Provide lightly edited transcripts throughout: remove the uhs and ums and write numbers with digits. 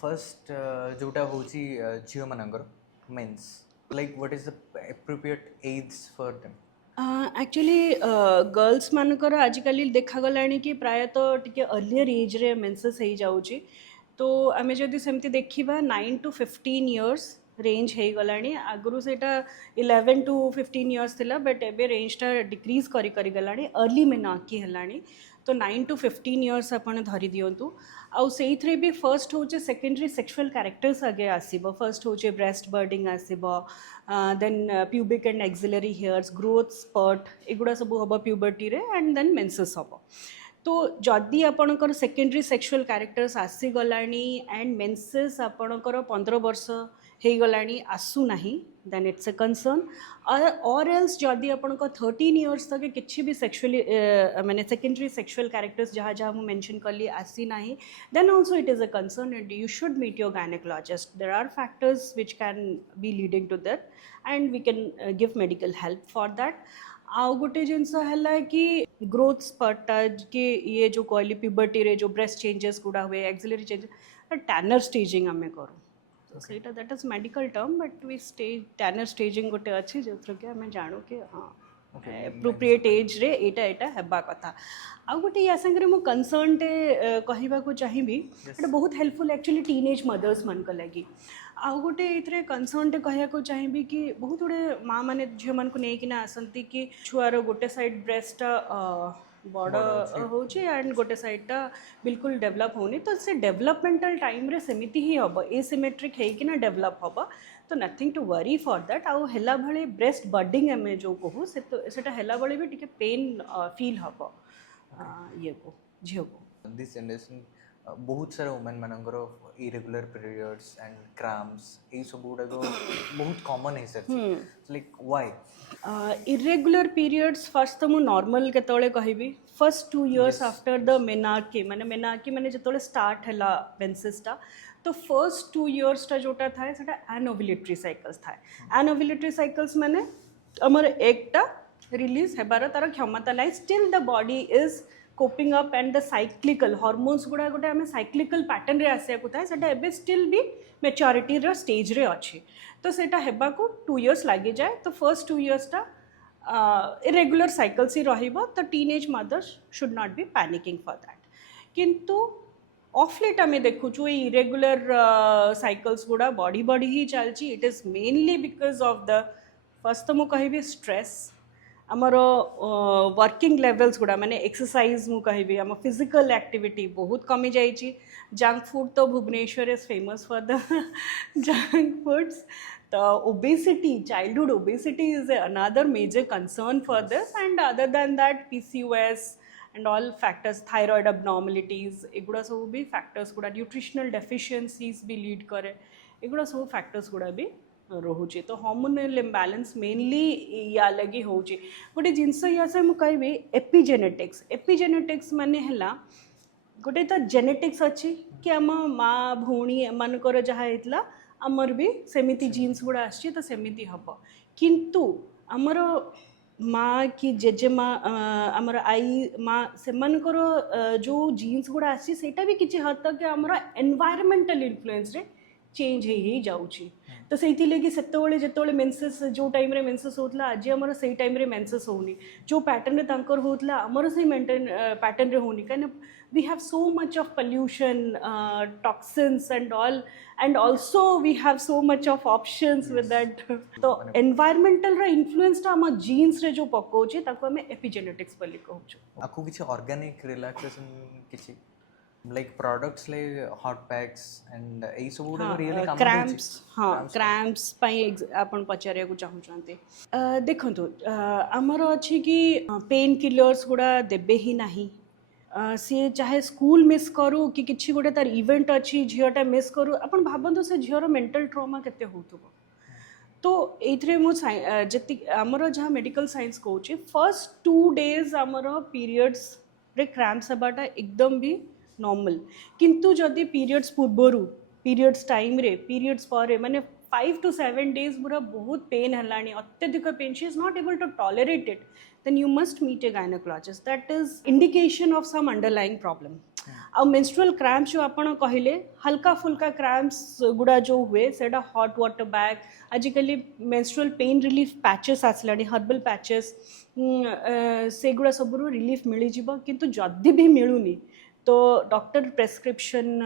first जोटा हूँ झील मानकर menses like what is the appropriate age for them actually girls मानकर आजिकल देखागला कि प्रायतः टी अर्लीयर एज रे मेन्सेस हो जाऊँगी तो आम जदि सेमती देखा 9 to 15 years रेंज हो गला आगु से 11 to 15 years थिला बट एबे रेंजटा डिक्रीज करी गला अर्ली मेनार्की है तो 9 to 15 years अपन धरी दिंतु आउ से भी फर्स्ट हूँ सेकेंडरी सेक्सुअल कैरेक्टर्स आगे आसब फर्स्ट हूँ ब्रेस्ट बर्डिंग आसब then pubic and axillary hairs growth spurt एगुड़ा सब हम प्यूबर्टी एंड देन मेन्सेस हम तो जदि आपणकर सेकेंडरी सेक्सुअल कैरेक्टर्स आसीगला एंड मेन्सेस आपणकर 15 वर्ष हो गला आसुना then it's a concern or else जदि आपणकर 13 years तक किसी भी सेक्सुअली माने सेकेंडरी सेक्सुअल कैरेक्टर्स जहाँ जहाँ मुझे मेंशन कली आसी ना then also it is a concern and you should meet your gynaecologist there are factors which can be leading to that and we can give medical help for that आउ गोटे जिनस है कि ग्रोथ स्पर्टा कि ये जो कहली प्यूबर्टी रे जो ब्रेस्ट चेंजेस गुड़ा हुए एक्सिलरी चेंजेस टैनर स्टेजिंग आम करूँ तो सहीटा that is medical term but we stage Tanner staging गोटे अच्छी जो कि आम जानू कि हाँ एप्रोप्रिएट एज रे एटा एटा हेबा कथा आ गोटे या संगे मो कंसर्नटे कहवाक चाहिए एटा बहुत हेल्पफुल एक्चुअली टीनेज मदर्स मान लगी आउ गोटे ये कंसर्नटे कहवाक चाहिए कि बहुत गुड़े माँ मैंने झील मान को लेकिन आसती कि छुआर गोटे साइड ब्रेस्टा बड़ हो एंड गोटे साइडटा बिल्कुल डेवलप होनी तो से डेवलपमेंटल टाइम रे सेमिति ही हम एसिमेट्रिक होना डेवलप हम तो nothing to worry for that आउ हेला भले ब्रेस्ट बर्डिंग आम जो कहूँ से हेला बेले भी टिके पेन फील हम ये को झील को दिस जनरेशन बहुत सारा वुमेन मानकर इरेगुलर पीरियड्स एंड क्रैम्प्स ये सब गुड़ा बहुत कॉमन है sir like why irregular periods first तो मुझे नॉर्मल केतले कहबी first 2 years after the menarche माने जो स्टार्ट है मेन्सेसटा तो फर्स्ट 2 years जोटा था सेटा एनोवुलेटरी साइकल्स था एनोवुलेटरी साइकल्स माने हमर एकटा रिलीज हेबार तार क्षमता ना still the body is coping up and the cyclical hormones गुड़ा गोटे आम साइक्लिकल पैटर्न रे आसिया को थाए सेटा एबे स्टिल भी मैच्योरिटी रो स्टेज रे अच्छी तो सेटा हेबा को 2 years लगी जाए तो फर्स्ट 2 years टा इरेगुलर साइकल्स ही रहिबो तो teenage mothers should not be panicking for that किंतु ऑफ लेट आम देखुचु इरेगुलर साइकल्स गुड़ा बढ़ी बढ़ी ही चलची it is mainly because of the first तो मुझे कहि स्ट्रेस आमर वर्किंग लेवल्स गुड़ा माने एक्सरसाइज मु कहबी आम फिजिकल एक्टिविटी बहुत कमी जाइए जंक फूड तो Bhubaneswar is famous for the junk foods तो obesity childhood obesity is another major concern for this and other than that PCOS and all factors thyroid abnormalities एगुड़ा सब भी फैक्टर्स गुड़ा न्यूट्रिशनल डेफिशिएंसीज भी लीड करे एगुड़ा सब factors गुड़ा भी रोचे तो हार्मोनल इम्बालांस मेनली या लगी हो गोटे जिनस या से मुझे कहबी एपिजेनेटिक्स माने हला गोटे तो जेनेटिक्स अच्छी कि आम माँ भौणी मानकर जहाँ होता आमर भी सेमिति जीन्स गुड़ा आसी तो सेमिति हम किंतु आमर माँ कि जेजेमा आमर आई माँ से जो जीन्स गुड़ा आसी सेटा भी किसी हद तक आमर एनवायरमेंटल इन्फ्लुएंस रे चेंज हो जाऊँगी तो से जो मेन्सेस जो टाइम रे मेन्सेस होता आज आमर से टाइम रे मेन्सेस होनी जो पैटर्न रे तांकर होता आमर से मेंटेन पैटर्न रे होनी कहीं we have so much of pollution toxins and all and also we have so much of options with that तो एनवायरमेंटल रा इन्फ्लुएंस आम जीन्स रे जो पकाउछे ताको हमें एपिजेनेटिक्स बोली कहूँ आपको किसी ऑर्गेनिक रिलैक्सेशन किसी like products like hot packs and ए सब गुडा रियली काम क्रैम्प्स हाँ क्रैम्प्स पाई आपण पचारिया को चाहूचंते देखंतु हमर अछि कि पेन किलर्स गुडा देबे ही नाही सी चाहे स्कूल मिस करू कि किछि गोटे तार इवेंट अच्छी झीटा मिस करू अपन भावतु से झीर मेंटल ट्रॉमा केते होतबो तो ये जी आमर जहाँ मेडिकल साइंस कहूँ फर्स्ट 2 days आमर पीरियड्स रे क्रैम्प्स हबाटा एकदम भी नॉर्मल किंतु जदि पीरियड्स पूर्वर पीरियड्स टाइम रे पीरियड्स पर माने 5 to 7 days पूरा बहुत पेन है अत्यधिक pain she is not able to tolerate it then you must meet a gynecologist that is indication of some underlying problem आ मेंस्ट्रुअल क्रैम्प्स जो आपण कहले हल्का फुल्का क्रैम्प्स गुड़ा जो हुए सेटा हॉट वाटर बैग आजिकली मेंस्ट्रुअल पेन रिलीफ पैचेस आसलानी हर्बल पैचेस सेगुड़ा सबुरु रिलीफ मिल जिवो किंतु जदि भी मिलुनी तो डॉक्टर प्रेस्क्रिप्शन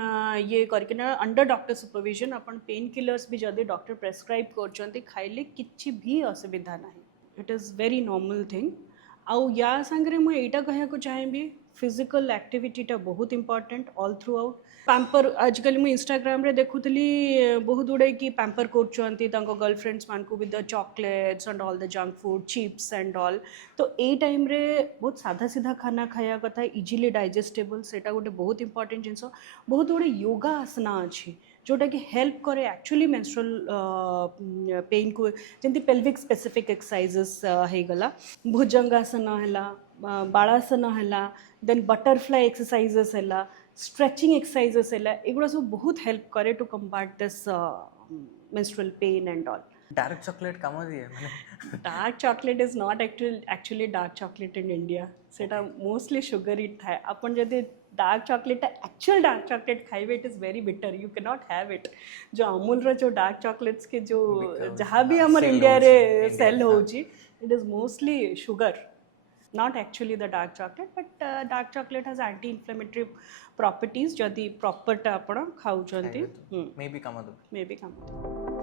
ये करके अंडर डॉक्टर सुपरविजन अपन पेन किलर्स भी जदि डॉक्टर प्रेस्क्राइब कर खाइले किछि भी असुविधा नहीं it is very normal thing आउ या सांगरे मुझे यहाँ कहना चाहिए फिजिकल एक्टिविटीटा बहुत important all through out pamper आजकल मुझे इंस्टाग्राम रे देखुली बहुत गुड़े कि पैम्पर करछंती तांको गर्लफ्रेंड्स मान को with the chocolates and all the junk food chips and all तो ए टाइम रे बहुत साधा सीधा खाना खाया कथा इजिली डाइजेस्टेबल सेटा गोटे बहुत इंपॉर्टेंट जिनस बहुत गुड़े योगा आसना अच्छी जोटा कि हेल्प करे एक्चुअली मेंस्ट्रुअल पेन को जमी पेल्विक स्पेसिफिक एक्सरसाइजेस हो गला भुजंगासन है बालासन है देन बटरफ्लाई एक्सरसाइजेस है स्ट्रेचिंग एक्सरसाइजेस है एगुड़ा सब बहुत हेल्प करे to combat this menstrual pain and all dark chocolate काम दिए माने dark chocolate is not actually dark chocolate in India सेटा मोस्टली शुगर इट थाए अपन जदि dark chocolate actual dark chocolate खाइबे it is very bitter you cannot नॉट it इट जो अमूल रो जो डार्क चॉकलेट्स के जो जहाँ भी हमर इंडिया रे सेल होची it is mostly sugar not actually the dark chocolate but dark chocolate has anti-inflammatory properties जदि proper टा आपण खाउचंती मे बी काम मे बी काम